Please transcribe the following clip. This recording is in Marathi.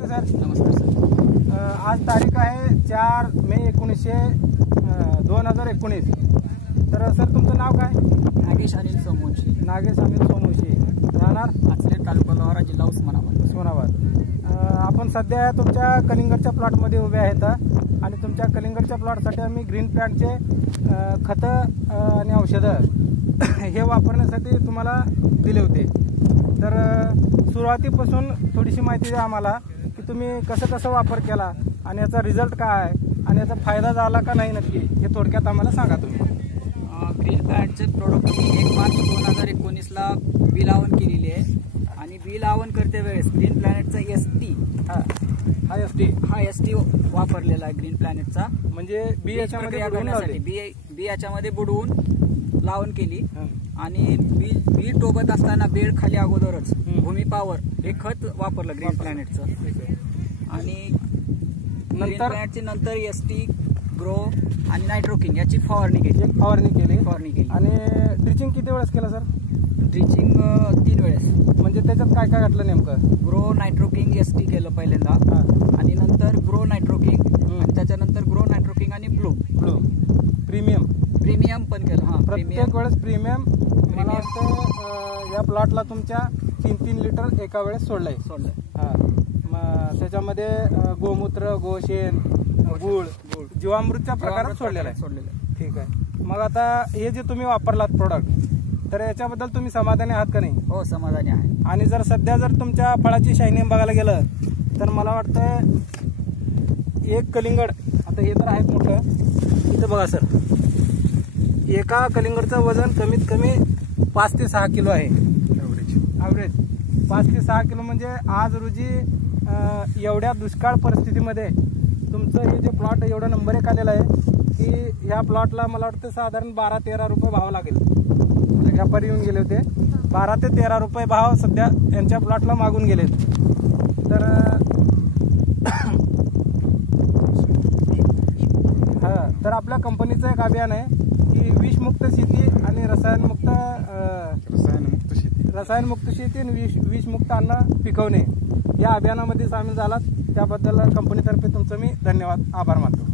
सर नमस्कार सर. आज तारीख आहे 4 मे 2019. तर सर तुमचं नाव काय? नागेश अनिल सोमवंशी, नागेश अनिल सोमवंशी, राहणार आचरे, तालुका लोहारा, जिल्हा उस्मानाबाद. आपण सध्या तुमच्या कलिंगडच्या प्लॉटमध्ये उभे आहेत आणि तुमच्या कलिंगडच्या प्लॉटसाठी आम्ही ग्रीन प्लॅन्टचे खतं आणि औषधं हे वापरण्यासाठी तुम्हाला दिले होते. तर सुरुवातीपासून थोडीशी माहिती द्या आम्हाला की तुम्ही कसं वापर केला आणि याचा रिझल्ट काय आहे आणि याचा फायदा झाला का नाही नक्की हे थोडक्यात आम्हाला सांगा तुम्ही. ग्रीन प्लॅन्टचे प्रोडक्ट मी 1 मार्च 2019ला बी लावण केलेली आहे आणि बी लावण करते वेळेस ग्रीन प्लॅनेटचा हा एस टी वापरलेला आहे. ग्रीन प्लॅनेटचा म्हणजे बी याच्यामध्ये बुडवून लावण केली आणि बी टोकत असताना बेड खाली अगोदरच भूमी पॉवर हे खत वापरलं ग्रीन प्लॅनेटचं आणि ग्रीन प्लॅनेटची नंतर ST ग्रो आणि नायट्रोकिंग याची फवारणी केली. आणि ड्रिचिंग किती वेळेस केलं सर? ड्रिचिंग 3 वेळेस. म्हणजे त्याच्यात काय काय घातलं नेमकं? ग्रो नायट्रोकिंग ST केलं पहिल्यांदा आणि नंतर ग्रो नायट्रोकिंग आणि त्याच्यानंतर ग्रो नायट्रोकिंग आणि ब्लू प्रीमियम पण केलं. प्रत्येक वेळेस प्रीमियम मला वाटतं या प्लॉटला तुमच्या 3 लिटर एका वेळेस सोडलंय. मग त्याच्यामध्ये गोमूत्र, गोशेन, गुळ जीवामृतच्या प्रकारात सोडलेला आहे. ठीक आहे. मग आता हे जे तुम्ही वापरलात प्रोडक्ट तर याच्याबद्दल तुम्ही समाधानी आहात का नाही? हो, समाधानी आहे. आणि सध्या जर तुमच्या फळाची शायनिंग बघायला गेलं तर मला वाटतं एक कलिंगड आता हे तर आहेत मोठं इथं बघा सर, एका कलिंगडचं वजन कमीत कमी 5 ते 6 किलो आहे. ॲव्हरेज 5 ते 6 किलो. म्हणजे आज रोजी एवढ्या दुष्काळ परिस्थितीमध्ये तुमचं हे जे प्लॉट एवढा नंबर 1 आलेला आहे की ह्या प्लॉटला मला वाटतं साधारण 12-13 रुपये भाव लागेल. व्यापारी येऊन गेले होते, 12 ते 13 रुपये भाव सध्या यांच्या प्लॉटला मागून गेलेत. तर आपल्या कंपनीचं एक अभियान आहे की विषमुक्त शेती आणि रसायनमुक्त शेती आणि विषमुक्त अन्न पिकवणे या अभियानामध्ये सामील झालात त्याबद्दल कंपनीतर्फे तुमचं मी आभार मानतो.